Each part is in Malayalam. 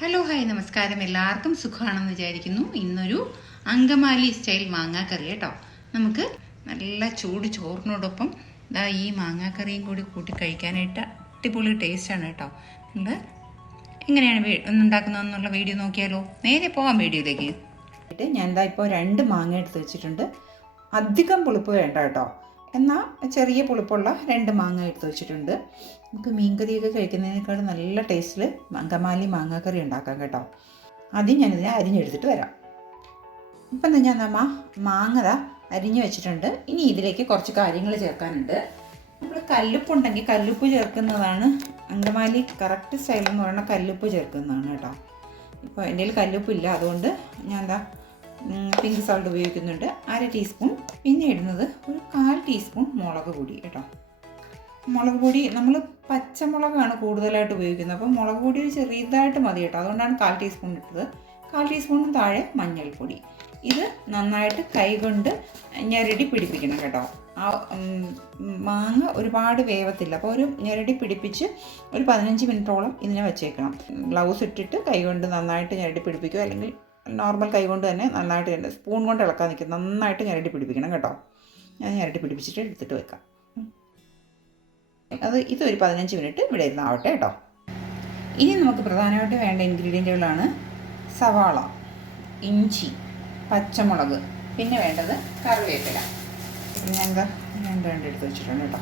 ഹലോ ഹായ് നമസ്കാരം. എല്ലാവർക്കും സുഖമാണെന്ന് വിചാരിക്കുന്നു. ഇന്നൊരു അങ്കമാലി സ്റ്റൈൽ മാങ്ങാക്കറി കേട്ടോ നമുക്ക് നല്ല ചൂട് ചോറിനോടൊപ്പം ഇതാ ഈ മാങ്ങാക്കറിയും കൂടി കൂട്ടി കഴിക്കാനായിട്ട് അടിപൊളി ടേസ്റ്റാണ് കേട്ടോ നിങ്ങൾ എങ്ങനെയാണ് ഒന്നുണ്ടാക്കുന്നതെന്നുള്ള വീഡിയോ നോക്കിയാലോ? നേരെ പോകാം വീഡിയോയിലേക്ക്. ഞാൻ എന്താ ഇപ്പോൾ രണ്ട് മാങ്ങ എടുത്ത് വെച്ചിട്ടുണ്ട്. അധികം പുളിപ്പ് വേണ്ട കേട്ടോ എന്നാൽ ചെറിയ പുളിപ്പുള്ള രണ്ട് മാങ്ങ എടുത്ത് വെച്ചിട്ടുണ്ട്. നമുക്ക് മീൻകറിയൊക്കെ കഴിക്കുന്നതിനേക്കാൾ നല്ല ടേസ്റ്റിൽ മങ്കമാലി മാങ്ങ കറി ഉണ്ടാക്കാം കേട്ടോ. ആദ്യം ഞാനിതിനെ അരിഞ്ഞെടുത്തിട്ട് വരാം. ഇപ്പം തന്നെ നമ്മ മാങ്ങത അരിഞ്ഞു വെച്ചിട്ടുണ്ട്. ഇനി ഇതിലേക്ക് കുറച്ച് കാര്യങ്ങൾ ചേർക്കാനുണ്ട്. നമ്മൾ കല്ലുപ്പുണ്ടെങ്കിൽ കല്ലുപ്പ് ചേർക്കുന്നതാണ് അങ്കമാലി കറക്റ്റ് സ്റ്റൈൽ എന്ന് പറയുന്ന കല്ലുപ്പ് ചേർക്കുന്നതാണ് കേട്ടോ. ഇപ്പോൾ എന്റെ കയ്യിൽ കല്ലുപ്പില്ല അതുകൊണ്ട് ഞാൻ എന്താ പിങ്ക് സോൾട്ട് ഉപയോഗിക്കുന്നുണ്ട്. അര ടീസ്പൂൺ പിന്നെ ഇടുന്നത് ഒരു കാൽ ടീസ്പൂൺ മുളക് പൊടി കേട്ടോ. മുളക് പൊടി നമ്മൾ പച്ചമുളകാണ് കൂടുതലായിട്ട് ഉപയോഗിക്കുന്നത്. അപ്പോൾ മുളക് പൊടി ഒരു ചെറിയതായിട്ട് മതി കേട്ടോ. അതുകൊണ്ടാണ് കാൽ ടീസ്പൂൺ ഇട്ടത്. കാൽ ടീസ്പൂണിന് താഴെ മഞ്ഞൾപ്പൊടി. ഇത് നന്നായിട്ട് കൈകൊണ്ട് ഞെരടി പിടിപ്പിക്കണം കേട്ടോ. ആ മാങ്ങ ഒരുപാട് വേവത്തില്ല. അപ്പോൾ ഒരു ഞെരടി പിടിപ്പിച്ച് ഒരു പതിനഞ്ച് മിനിറ്റോളം ഇതിനെ വെച്ചേക്കണം. ഗ്ലൗസ് ഇട്ടിട്ട് കൈകൊണ്ട് നന്നായിട്ട് ഞെരടി പിടിപ്പിക്കുക. അല്ലെങ്കിൽ നോർമൽ കൈ കൊണ്ട് തന്നെ നന്നായിട്ട് ഞാൻ സ്പൂൺ കൊണ്ട് ഇളക്കാൻ നിൽക്കും. നന്നായിട്ട് ഞരട്ടി പിടിപ്പിക്കണം കേട്ടോ. ഞാൻ ഞരട്ടി പിടിപ്പിച്ചിട്ട് എടുത്തിട്ട് വെക്കാം. അത് ഇതൊരു പതിനഞ്ച് മിനിറ്റ് ഇവിടെ ഇരുന്നാവട്ടെ കേട്ടോ. ഇനി നമുക്ക് പ്രധാനമായിട്ട് വേണ്ട ഇൻഗ്രീഡിയന്റുകളാണ് സവാള ഇഞ്ചി പച്ചമുളക് പിന്നെ വേണ്ടത് കറിവേപ്പില. ഞാൻ രണ്ട് രണ്ട് എടുത്ത് വെച്ചിട്ടുണ്ട് കേട്ടോ.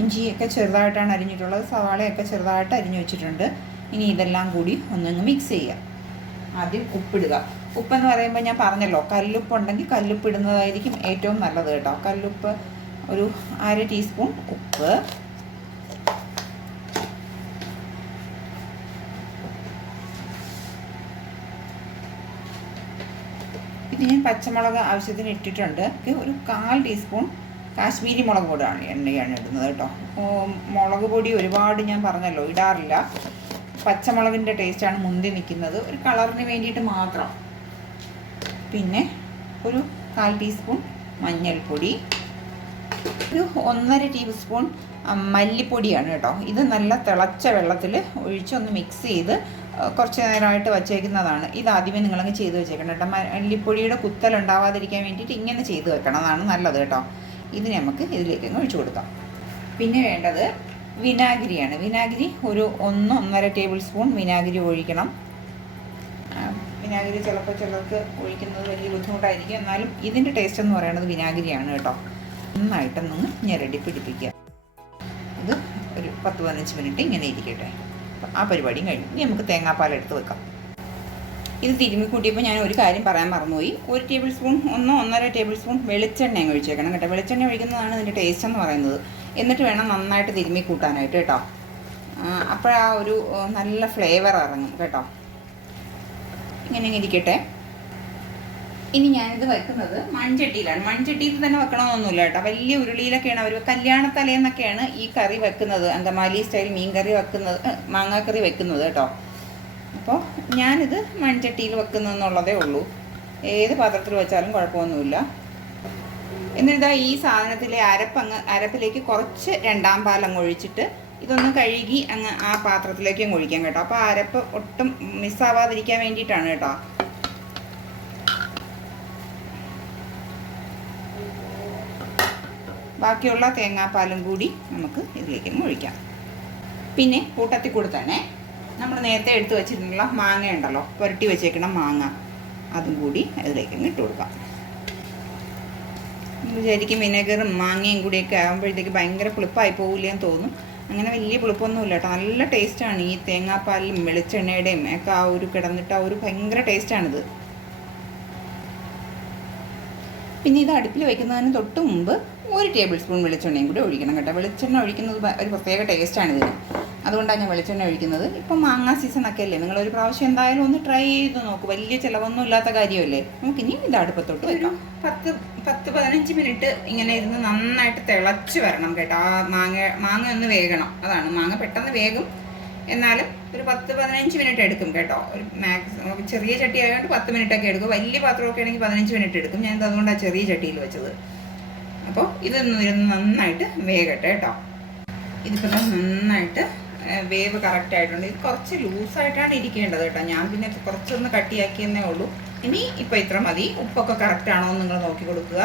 ഇഞ്ചിയൊക്കെ ചെറുതായിട്ടാണ് അരിഞ്ഞിട്ടുള്ളത്. സവാളയൊക്കെ ചെറുതായിട്ട് അരിഞ്ഞു വെച്ചിട്ടുണ്ട്. ഇനി ഇതെല്ലാം കൂടി ഒന്നങ്ങ് മിക്സ് ചെയ്യുക ആദ്യം ഉപ്പിടുക. ഉപ്പെന്ന് പറയുമ്പോൾ ഞാൻ പറഞ്ഞല്ലോ കല്ലുപ്പ് ഉണ്ടെങ്കിൽ കല്ലുപ്പ് ഇടുന്നതായിരിക്കും ഏറ്റവും നല്ലത് കേട്ടോ. കല്ലുപ്പ് ഒരു അര ടീസ്പൂൺ ഉപ്പ്. പിന്നെ ഞാൻ പച്ചമുളക് ആവശ്യത്തിന് ഇട്ടിട്ടുണ്ട്. ഒരു കാൽ ടീസ്പൂൺ കാശ്മീരി മുളക് പൊടിയാണ് എണ്ണയാണ് ഇടുന്നത് കേട്ടോ. മുളക് പൊടി ഒരുപാട് ഞാൻ പറഞ്ഞല്ലോ ഇടാറില്ല. പച്ചമുളകിന്റെ ടേസ്റ്റാണ് മുന്തി നിൽക്കുന്നത് ഒരു കളറിന് വേണ്ടിയിട്ട് മാത്രം. പിന്നെ ഒരു കാൽ ടീസ്പൂൺ മഞ്ഞൾപ്പൊടി. ഒരു ഒന്നര ടീസ്പൂൺ മല്ലിപ്പൊടിയാണ് കേട്ടോ. ഇത് നല്ല തിളച്ച വെള്ളത്തിൽ ഒഴിച്ചൊന്ന് മിക്സ് ചെയ്ത് കുറച്ച് നേരമായിട്ട് വച്ചേക്കുന്നതാണ്. ഇത് ആദ്യമേ നിങ്ങളങ്ങ് ചെയ്ത് വെച്ചേക്കണം കേട്ടോ. മല്ലിപ്പൊടിയുടെ കുത്തൽ ഉണ്ടാവാതിരിക്കാൻ വേണ്ടിയിട്ട് ഇങ്ങനെ ചെയ്ത് വെക്കണം. അതാണ് നല്ലത് കേട്ടോ. ഇത് നമുക്ക് ഇതിലേക്ക് ഒഴിച്ചു കൊടുക്കാം. പിന്നെ വേണ്ടത് വിനാഗിരിയാണ്. വിനാഗിരി ഒരു ഒന്ന് ഒന്നര ടേബിൾ സ്പൂൺ വിനാഗിരി ഒഴിക്കണം. വിനാഗിരി ചിലപ്പോൾ ചിലർക്ക് ഒഴിക്കുന്നത് വലിയ ബുദ്ധിമുട്ടായിരിക്കും. എന്നാലും ഇതിന്റെ ടേസ്റ്റ് എന്ന് പറയുന്നത് വിനാഗിരിയാണ് കേട്ടോ. നന്നായിട്ടൊന്ന് ഞെരടി പിടിപ്പിക്കുക. അത് ഒരു പത്ത് പതിനഞ്ച് മിനിറ്റ് ഇങ്ങനെ ഇരിക്കട്ടെ. ആ പരിപാടിയും കഴിഞ്ഞു. ഇനി നമുക്ക് തേങ്ങാപ്പാൽ എടുത്ത് വെക്കാം. ഇത് തിരുമ്മി കൂട്ടിയപ്പോൾ ഞാൻ ഒരു കാര്യം പറയാൻ മറന്നുപോയി. ഒരു ടേബിൾ സ്പൂൺ ഒന്നോ ഒന്നര ടേബിൾ സ്പൂൺ വെളിച്ചെണ്ണ അങ്ങ് ഒഴിച്ചേക്കണം കേട്ടോ. വെളിച്ചെണ്ണ ഒഴിക്കുന്നതാണ് ഇതിന്റെ ടേസ്റ്റ് എന്ന് പറയുന്നത്. എന്നിട്ട് വേണം നന്നായിട്ട് തിരുമ്മി കൂട്ടാനായിട്ട് കേട്ടോ. അപ്പോഴാ ഒരു നല്ല ഫ്ലേവർ ഇറങ്ങും കേട്ടോ. ഇങ്ങനെ ഇരിക്കട്ടെ. ഇനി ഞാനിത് വെക്കുന്നത് മൺചട്ടിയിലാണ്. മൺചട്ടിയിൽ തന്നെ വെക്കണമെന്നൊന്നുമില്ല കേട്ടോ. വലിയ ഉരുളിയിലൊക്കെയാണ് അവർ കല്യാണ തലേന്നൊക്കെയാണ് ഈ കറി വെക്കുന്നത്. അങ്കമാലി സ്റ്റൈൽ മീൻ കറി വെക്കുന്നത് മാങ്ങാക്കറി വെക്കുന്നത് കേട്ടോ. അപ്പോൾ ഞാനിത് മൺചട്ടിയിൽ വെക്കുന്നതെന്നുള്ളതേ ഉള്ളൂ. ഏത് പാത്രത്തിൽ വെച്ചാലും കുഴപ്പമൊന്നുമില്ല. എന്നിട്ട് ഈ സാധനത്തിലെ അരപ്പങ്ങ് അരപ്പിലേക്ക് കുറച്ച് രണ്ടാം അങ്ങ് ഒഴിച്ചിട്ട് ഇതൊന്ന് കഴുകി അങ്ങ് ആ പാത്രത്തിലേക്കും ഒഴിക്കാം കേട്ടോ. അപ്പോൾ അരപ്പ് ഒട്ടും മിസ്സാവാതിരിക്കാൻ വേണ്ടിയിട്ടാണ് കേട്ടോ. ബാക്കിയുള്ള തേങ്ങാപ്പാലും കൂടി നമുക്ക് ഇതിലേക്ക് ഒഴിക്കാം. പിന്നെ കൂട്ടത്തിൽ കൂടി തന്നെ നമ്മൾ നേരത്തെ എടുത്തു വെച്ചിട്ടുള്ള മാങ്ങ ഉണ്ടല്ലോ പുരട്ടി വെച്ചേക്കണം മാങ്ങ. അതും കൂടി അതിലേക്ക് ഇട്ട് കൊടുക്കാം. വിചാരിക്കും വിനെഗറും മാങ്ങയും കൂടിയൊക്കെ ആകുമ്പോഴത്തേക്ക് ഭയങ്കര പുളിപ്പായി പോകില്ലെന്ന് തോന്നും. അങ്ങനെ വലിയ പുളിപ്പൊന്നുമില്ല കേട്ടോ. നല്ല ടേസ്റ്റാണ്. ഈ തേങ്ങാപ്പാലിലും വെളിച്ചെണ്ണയുടെയും ഒക്കെ ആ ഒരു കിടന്നിട്ട് ആ ഒരു ഭയങ്കര ടേസ്റ്റാണിത്. പിന്നെ ഇത് അടുപ്പിൽ വെക്കുന്നതിന് തൊട്ട് മുമ്പ് ഒരു ടേബിൾ സ്പൂൺ വെളിച്ചെണ്ണയും കൂടി ഒഴിക്കണം കേട്ടോ. വെളിച്ചെണ്ണ ഒഴിക്കുന്നത് ഒരു പ്രത്യേക ടേസ്റ്റാണ് ഇതിന് അതുകൊണ്ടാണ് ഞാൻ വെളിച്ചെണ്ണ ഒഴിക്കുന്നത്. ഇപ്പം മാങ്ങ സീസൺ ഒക്കെ അല്ലേ നിങ്ങൾ ഒരു പ്രാവശ്യം എന്തായാലും ഒന്ന് ട്രൈ ചെയ്ത് നോക്കൂ. വലിയ ചിലവൊന്നും ഇല്ലാത്ത കാര്യമല്ലേ? നമുക്ക് ഇനിയും ഇത് അടുപ്പത്തോട്ട് വരാം പത്ത് പത്ത് പതിനഞ്ച് മിനിറ്റ് ഇങ്ങനെ ഇരുന്ന് നന്നായിട്ട് തിളച്ച് വരണം കേട്ടോ. ആ മാങ്ങ മാങ്ങ ഒന്ന് വേകണം. അതാണ്. മാങ്ങ പെട്ടെന്ന് വേഗം എന്നാലും ഒരു പത്ത് പതിനഞ്ച് മിനിറ്റ് എടുക്കും കേട്ടോ. ഒരു മാക്സിമം ചെറിയ ചട്ടി ആയതുകൊണ്ട് പത്ത് മിനിറ്റ് ഒക്കെ എടുക്കും. വലിയ പാത്രമൊക്കെ ആണെങ്കിൽ പതിനഞ്ച് മിനിറ്റ് എടുക്കും. ഞാൻ അതുകൊണ്ടാണ് ചെറിയ ചട്ടിയിൽ വെച്ചത്. അപ്പോൾ ഇതൊന്ന് ഇരുന്ന് നന്നായിട്ട് വേകട്ടെ കേട്ടോ. ഇതിപ്പോൾ നന്നായിട്ട് വേവ് കറക്റ്റ് ആയിട്ടുണ്ട്. ഇത് കുറച്ച് ലൂസായിട്ടാണ് ഇരിക്കേണ്ടത് കേട്ടോ. ഞാൻ പിന്നെ കുറച്ചൊന്ന് കട്ടിയാക്കിയെന്നേ ഉള്ളൂ. ഇനി ഇപ്പം ഇത്ര മതി. ഉപ്പൊക്കെ കറക്റ്റ് ആണോ എന്ന് നിങ്ങൾ നോക്കി കൊടുക്കുക.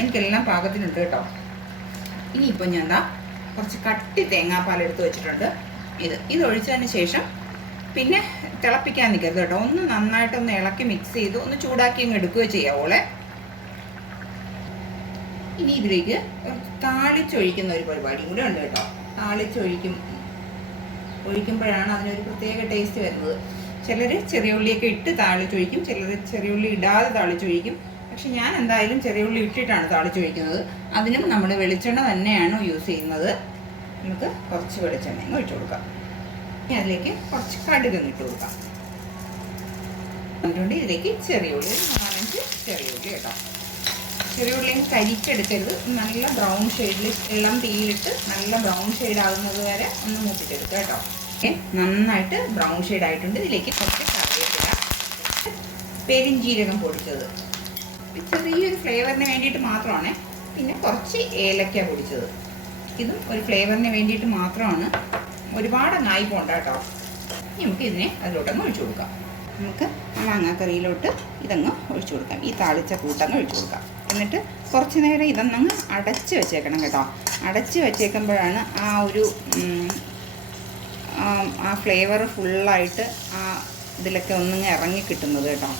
എനിക്കെല്ലാം പാകത്തിനുണ്ട് കേട്ടോ. ഇനിയിപ്പോൾ ഞാൻ എന്താ കുറച്ച് കട്ടി തേങ്ങാപ്പാൽ എടുത്ത് വെച്ചിട്ടുണ്ട്. ഇത്. ഇത് ഒഴിച്ചതിന് ശേഷം പിന്നെ തിളപ്പിക്കാൻ നിൽക്കരുത് കേട്ടോ. ഒന്ന് നന്നായിട്ടൊന്ന് ഇളക്കി മിക്സ് ചെയ്ത് ഒന്ന് ചൂടാക്കി അങ്ങ് എടുക്കുകയോ ചെയ്യാവോളെ ഇനി ഇതിലേക്ക് താളിച്ചൊഴിക്കുന്ന ഒരു പരിപാടിയും കൂടെ ഉണ്ട് കേട്ടോ. താളിച്ചൊഴിക്കും. ഒഴിക്കുമ്പോഴാണ് അതിനൊരു പ്രത്യേക ടേസ്റ്റ് വരുന്നത്. ചിലർ ചെറിയ ഉള്ളിയൊക്കെ ഇട്ട് താളിച്ചൊഴിക്കും ചിലർ ചെറിയ ഉള്ളി ഇടാതെ താളിച്ചൊഴിക്കും. പക്ഷെ ഞാൻ എന്തായാലും ചെറിയ ഉള്ളി ഇട്ടിട്ടാണ് താളിച്ചൊഴിക്കുന്നത്. അതിനും നമ്മൾ വെളിച്ചെണ്ണ തന്നെയാണ് യൂസ് ചെയ്യുന്നത്. നമുക്ക് കുറച്ച് വെളിച്ചെണ്ണയും ഒഴിച്ചു കൊടുക്കാം. ഇനി അതിലേക്ക് കുറച്ച് കടുക് ഇട്ട് കൊടുക്കാം. അതുകൊണ്ട് ഇതിലേക്ക് ചെറിയ ഉള്ളി നാലഞ്ച് ചെറിയ ഉള്ളി കേട്ടോ. ചെറിയ കരിക്കെടുക്കരുത്. നല്ല ബ്രൗൺ ഷെയ്ഡിൽ ഇളം തീയിലിട്ട് നല്ല ബ്രൗൺ ഷെയ്ഡ് ആകുന്നത് വരെ ഒന്ന് മൂപ്പിച്ചെടുക്കുക കേട്ടോ. ഓക്കെ. നന്നായിട്ട് ബ്രൗൺ ഷെയ്ഡ് ആയിട്ടുണ്ട്. ഇതിലേക്ക് കുറച്ച് കറിവേപ്പില പെരിഞ്ജീരകം പൊടിച്ചത്. ചെറിയൊരു ഫ്ലേവറിന് വേണ്ടിയിട്ട് മാത്രമാണ്. പിന്നെ കുറച്ച് ഏലക്ക പൊടിച്ചത്. ഇതും ഒരു ഫ്ലേവറിന് വേണ്ടിയിട്ട് മാത്രമാണ്. ഒരുപാട് നായി പോണ്ട കേട്ടോ. നമുക്ക് ഇതിനെ അതിലോട്ടങ്ങ് ഒഴിച്ചു കൊടുക്കാം. നമുക്ക് മാങ്ങാക്കറിയിലോട്ട് ഇതങ്ങ് ഒഴിച്ചു കൊടുക്കാം. ഈ താളിച്ച കൂട്ടങ്ങ് ഒഴിച്ചു കൊടുക്കാം. എന്നിട്ട് കുറച്ച് നേരം ഇതൊന്നങ്ങ് അടച്ച് വെച്ചേക്കണം കേട്ടോ. അടച്ച് വെച്ചേക്കുമ്പോഴാണ് ആ ഒരു ആ- ഫ്ലേവർ ഫുള്ളായിട്ട് ആ ഇതിലൊക്കെ ഒന്നിങ്ങ് ഇറങ്ങി കിട്ടുന്നത് കേട്ടോ.